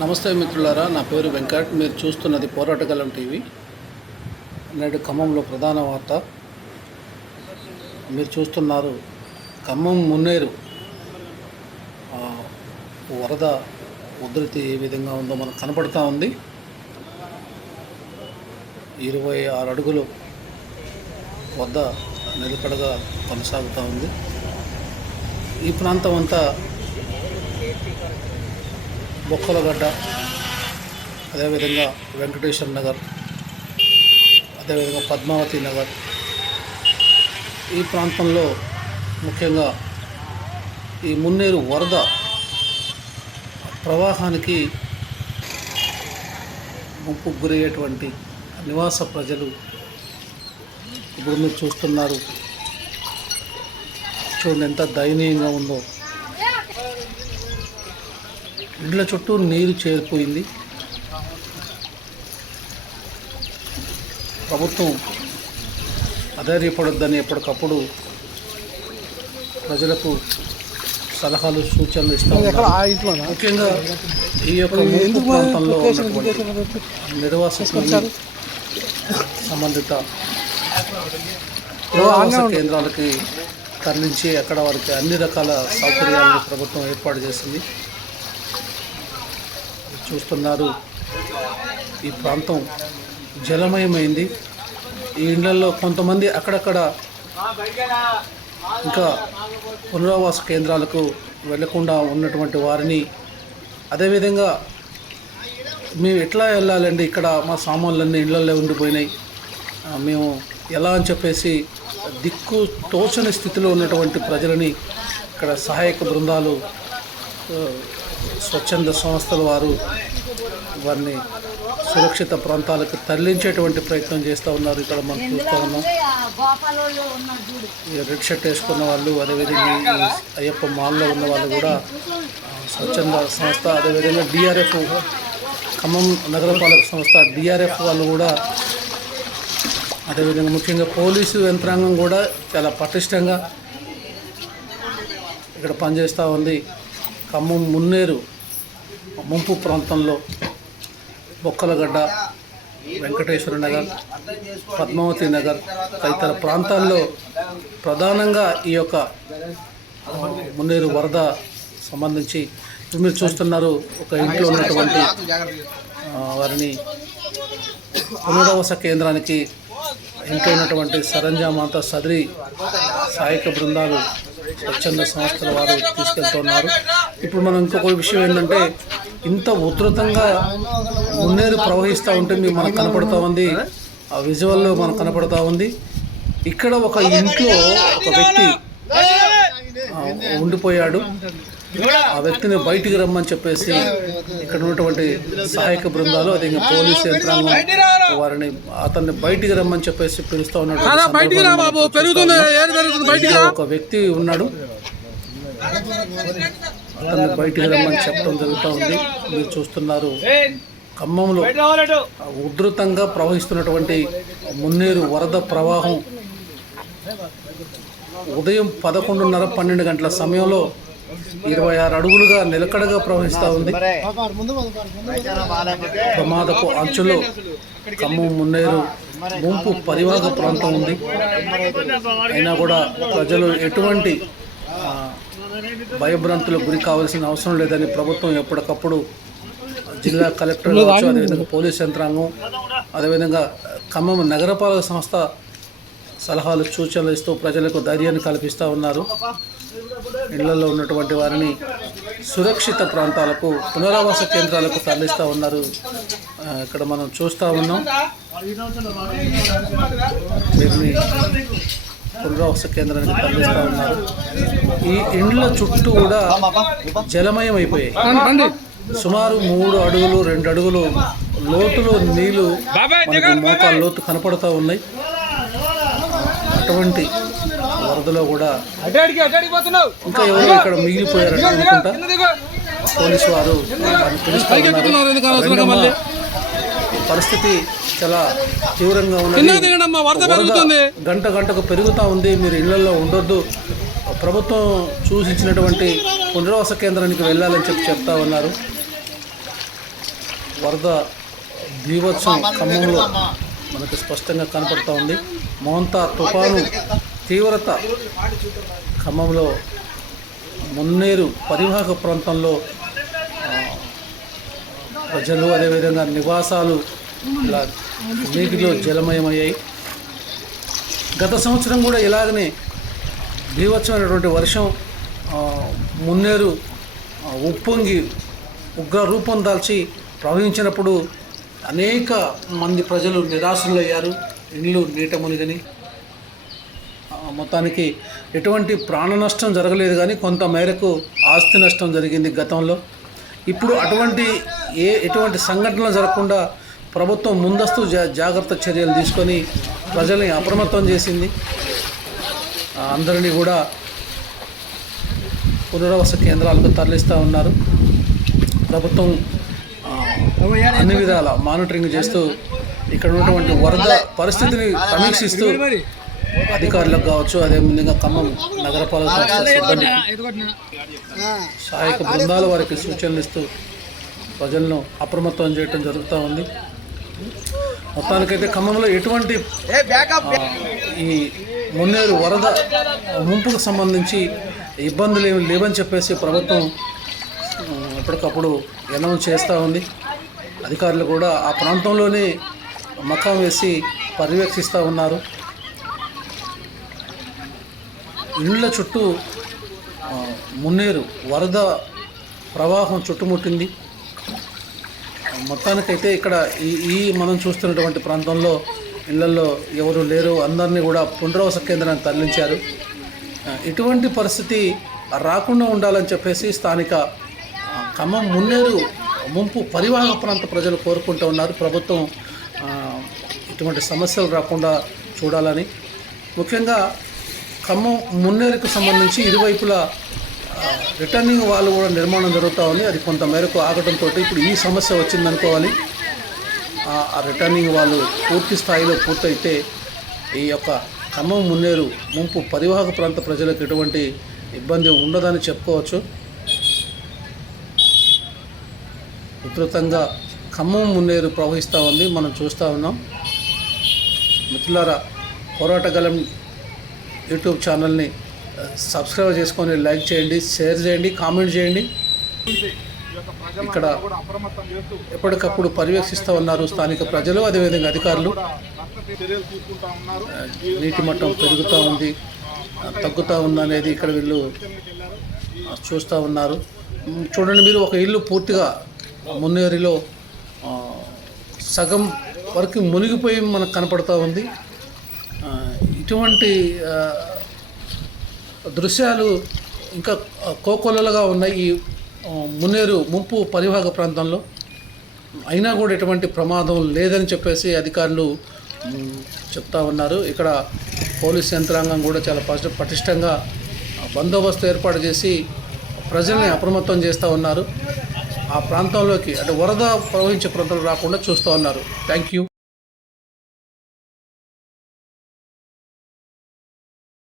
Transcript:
నమస్తే మిత్రులారా నా పేరు వెంకట్. మీరు చూస్తున్నది పోరాటగలం టీవీ. నేడు ఖమ్మంలో ప్రధాన వార్త. మీరు చూస్తున్నారు ఖమ్మం మున్నేరు. వరద ఉధృతి ఏ విధంగా ఉందో మనకు కనపడతా ఉంది. ఇరవై ఆరు అడుగులు వద్ద నిలకడగా కొనసాగుతూ ఉంది. ఈ ప్రాంతం అంతా బొక్కలగడ్డ అదేవిధంగా వెంకటేశ్వర నగర్ అదేవిధంగా పద్మావతి నగర్. ఈ ప్రాంతంలో ముఖ్యంగా ఈ మున్నేరు వరద ప్రవాహానికి ముప్పు గురయ్యేటువంటి నివాస ప్రజలు ఇప్పుడు మీరు చూస్తున్నారు. చూడండి ఎంత దయనీయంగా ఉందో. ఇండ్ల చుట్టూ నీరు చేరిపోయింది. ప్రభుత్వం అధైర్యపడొద్దని ఎప్పటికప్పుడు ప్రజలకు సలహాలు సూచనలు ఇస్తూ. ముఖ్యంగా ఈ యొక్క ప్రాంతంలో నిర్వాసితులను సంబంధిత పునరావాస కేంద్రాలకి తరలించి అక్కడ వారికి అన్ని రకాల సౌకర్యాలను ప్రభుత్వం ఏర్పాటు చేసింది. చూస్తున్నారు. ఈ ప్రాంతం జలమయమైంది. ఈ ఇండ్లలో కొంతమంది అక్కడక్కడ ఇంకా పునరావాస కేంద్రాలకు వెళ్ళకుండా ఉన్నటువంటి వారిని అదేవిధంగా మేము ఎట్లా వెళ్ళాలండి? ఇక్కడ మా సామాన్లన్నీ ఇళ్ళలో ఉండిపోయినాయి. మేము ఎలా అని చెప్పేసి దిక్కు తోచని స్థితిలో ఉన్నటువంటి ప్రజలని ఇక్కడ సహాయక బృందాలు స్వచ్ఛంద సంస్థల వారు వారిని సురక్షిత ప్రాంతాలకు తరలించేటువంటి ప్రయత్నం చేస్తూ ఉన్నారు. ఇక్కడ మనం చూస్తూ ఉన్నాం. రెడ్ షర్ట్ వేసుకున్న వాళ్ళు అదేవిధంగా అయ్యప్ప మాల్లో ఉన్న వాళ్ళు కూడా స్వచ్ఛంద సంస్థ అదేవిధంగా డిఆర్ఎఫ్ ఖమ్మం నగరపాలక సంస్థ డిఆర్ఎఫ్ వాళ్ళు కూడా అదేవిధంగా ముఖ్యంగా పోలీసు యంత్రాంగం కూడా చాలా పటిష్టంగా ఇక్కడ పనిచేస్తూ ఉంది. ఖమ్మం మున్నేరు ముంపు ప్రాంతంలో బొక్కలగడ్డ వెంకటేశ్వర నగర్ పద్మావతి నగర్ తదితర ప్రాంతాల్లో ప్రధానంగా ఈ యొక్క మున్నేరు వరద సంబంధించి ఇప్పుడు మీరు చూస్తున్నారు. ఒక ఇంట్లో ఉన్నటువంటి వారిని పునరావాస కేంద్రానికి ఇంట్లో ఉన్నటువంటి సరంజామాత సదరి సహాయక బృందాలు స్వచ్ఛంద సంస్థల వారు తీసుకెళ్తున్నారు ఇప్పుడు మనం ఇంకొక విషయం ఏంటంటే ఇంత ఉధృతంగా మున్నేరు ప్రవహిస్తూ ఉంటే మీకు మనకు కనపడతా ఉంది. ఆ విజువల్లో మనకు కనపడతా ఉంది. ఇక్కడ ఒక ఇంట్లో ఒక వ్యక్తి ఉండిపోయాడు. ఆ వ్యక్తిని బయటికి రమ్మని చెప్పేసి ఇక్కడ ఉన్నటువంటి సహాయక బృందాలు అదే పోలీసు యంత్రాంగం వారిని అతన్ని బయటికి రమ్మని చెప్పేసి పిలుస్తూ ఉన్నాడు ఒక వ్యక్తి ఉన్నాడు. అతన్ని బయటికి రమ్మని చెప్పడం జరుగుతూ ఉంది. మీరు చూస్తున్నారు ఖమ్మంలో ఉధృతంగా ప్రవహిస్తున్నటువంటి మున్నేరు వరద ప్రవాహం. ఉదయం పదకొండున్నర పన్నెండు గంటల సమయంలో ఇరవై ఆరు అడుగులుగా నిలకడగా ప్రవహిస్తూ ఉంది. ప్రమాదపు అంచులో ఖమ్మం మున్నేరు ముంపు పరివాహక ప్రాంతం ఉంది. అయినా కూడా ప్రజలు ఎటువంటి భయభ్రాంతులకు గురి కావాల్సిన అవసరం లేదని ప్రభుత్వం ఎప్పటికప్పుడు జిల్లా కలెక్టర్ కావచ్చు అదేవిధంగా పోలీస్ యంత్రాంగం అదేవిధంగా ఖమ్మం నగరపాలక సంస్థ సలహాలు సూచనలు ఇస్తూ ప్రజలకు ధైర్యాన్ని కల్పిస్తూ ఉన్నారు. ఇళ్ళలో ఉన్నటువంటి వారిని సురక్షిత ప్రాంతాలకు పునరావాస కేంద్రాలకు తరలిస్తూ ఉన్నారు. ఇక్కడ మనం చూస్తూ ఉన్నాం. వీరిని పునరావాస కేంద్రానికి తరలిస్తూ ఉన్నారు. ఈ ఇండ్ల చుట్టూ కూడా జలమయం అయిపోయాయి. సుమారు మూడు అడుగులు రెండు అడుగులు లోతులో నీళ్ళు మనకి మోకాలు లోతు కనపడుతూ ఉన్నాయి. అటువంటి వరదలో కూడా ఇంకా ఎవరో ఇక్కడ మిగిలిపోయారని అనుకుంటా? పోలీసు వారు? పరిస్థితి చాలా తీవ్రంగా ఉన్నది. వరద పెరుగుతుంది. గంట గంటకు పెరుగుతూ ఉంది. మీరు ఇళ్ళలో ఉండొద్దు. ప్రభుత్వం సూచించినటువంటి పునరావాస కేంద్రానికి వెళ్ళాలని చెప్పి చెప్తా ఉన్నారు. వరద బీభత్సం ఖమ్మంలో మనకు స్పష్టంగా కనపడుతూ ఉంది. మోంతా తుఫాను తీవ్రత ఖమ్మంలో మున్నేరు పరివాహక ప్రాంతంలో ప్రజలు అదేవిధంగా నివాసాలు ఇలా నీటిలో జలమయమయ్యాయి. గత సంవత్సరం కూడా ఇలాగనే బీభత్సమైనటువంటి వర్షం మున్నేరు ఉప్పొంగి ఉగ్ర రూపం దాల్చి ప్రవహించినప్పుడు అనేక మంది ప్రజలు నిరాశలయ్యారు. ఇండ్లు నీట మునిగని మొత్తానికి ఎటువంటి ప్రాణ నష్టం జరగలేదు కానీ కొంత మేరకు ఆస్తి నష్టం జరిగింది గతంలో. ఇప్పుడు అటువంటి ఏ ఎటువంటి సంఘటనలు జరగకుండా ప్రభుత్వం ముందస్తు జా జాగ్రత్త చర్యలు తీసుకొని ప్రజల్ని అప్రమత్తం చేసింది. అందరినీ కూడా పునరావాస కేంద్రాలకు తరలిస్తూ ఉన్నారు. ప్రభుత్వం అన్ని విధాల మానిటరింగ్ చేస్తూ ఇక్కడ ఉన్నటువంటి వరద పరిస్థితిని సమీక్షిస్తూ అధికారులకు కావచ్చు అదే ముందుగా ఖమ్మం నగరపాలక సంస్థ సిబ్బంది సహాయక బృందాల వారికి సూచనలు ఇస్తూ ప్రజలను అప్రమత్తం చేయడం జరుగుతూ ఉంది. మొత్తానికైతే ఖమ్మంలో ఎటువంటి ఈ మున్నేరు వరద ముంపుకు సంబంధించి ఇబ్బందులు ఏమి లేవని చెప్పేసి ప్రభుత్వం ఎప్పటికప్పుడు అనౌన్స్ చేస్తూ ఉంది. అధికారులు కూడా ఆ ప్రాంతంలోనే మకాం వేసి పర్యవేక్షిస్తూ ఉన్నారు. ఇండ్ల చుట్టూ మున్నేరు వరద ప్రవాహం చుట్టుముట్టింది. మొత్తానికైతే ఇక్కడ ఈ ఈ మనం చూస్తున్నటువంటి ప్రాంతంలో ఇళ్ళలో ఎవరు లేరు. అందరినీ కూడా పునరావాస కేంద్రానికి తరలించారు. ఇటువంటి పరిస్థితి రాకుండా ఉండాలని చెప్పేసి స్థానిక ఖమ్మం మున్నేరు ముంపు పరివాహక ప్రాంత ప్రజలు కోరుకుంటూ ఉన్నారు. ప్రభుత్వం ఇటువంటి సమస్యలు రాకుండా చూడాలని. ముఖ్యంగా ఖమ్మం మున్నేరుకు సంబంధించి ఇరువైపులా రిటర్నింగ్ వాళ్ళు కూడా నిర్మాణం జరుగుతూ ఉంది. అది కొంత మేరకు ఇప్పుడు ఈ సమస్య వచ్చిందనుకోవాలి. ఆ ఆ రిటర్నింగ్ వాళ్ళు పూర్తి స్థాయిలో పూర్తయితే ఈ యొక్క ఖమ్మం మున్నేరు ముంపు పరివాహక ప్రాంత ప్రజలకు ఎటువంటి ఇబ్బంది ఉండదని చెప్పుకోవచ్చు. ఉధృతంగా ఖమ్మం మున్నేరు ప్రవహిస్తూ ఉంది. మనం చూస్తూ ఉన్నాం. మిత్రులారా పోరాటగలం యూట్యూబ్ ఛానల్ని సబ్స్క్రైబ్ చేసుకొని లైక్ చేయండి షేర్ చేయండి కామెంట్ చేయండి. ఇక్కడ ఎప్పటికప్పుడు పర్యవేక్షిస్తూ ఉన్నారు స్థానిక ప్రజలు అదేవిధంగా అధికారులు. నీటి మట్టం పెరుగుతూ ఉంది తగ్గుతూ ఉందనేది ఇక్కడ వీళ్ళు చూస్తూ ఉన్నారు. చూడండి మీరు ఒక ఇల్లు పూర్తిగా మున్నేరిలో సగం వరకు మునిగిపోయి మనకు కనపడుతూ ఉంది. ఇటువంటి దృశ్యాలు ఇంకా కోకొల్లలుగా ఉన్నాయి ఈ మున్నేరు ముంపు పరివాహక ప్రాంతంలో. అయినా కూడా ఎటువంటి ప్రమాదం లేదని చెప్పేసి అధికారులు చెప్తా ఉన్నారు. ఇక్కడ పోలీస్ యంత్రాంగం కూడా చాలా పటి పటిష్టంగా బందోబస్తు ఏర్పాటు చేసి ప్రజల్ని అప్రమత్తం చేస్తూ ఉన్నారు. ఆ ప్రాంతంలోకి అంటే వరద ప్రవహించే ప్రాంతంలో రాకుండా చూస్తూ ఉన్నారు. Thank you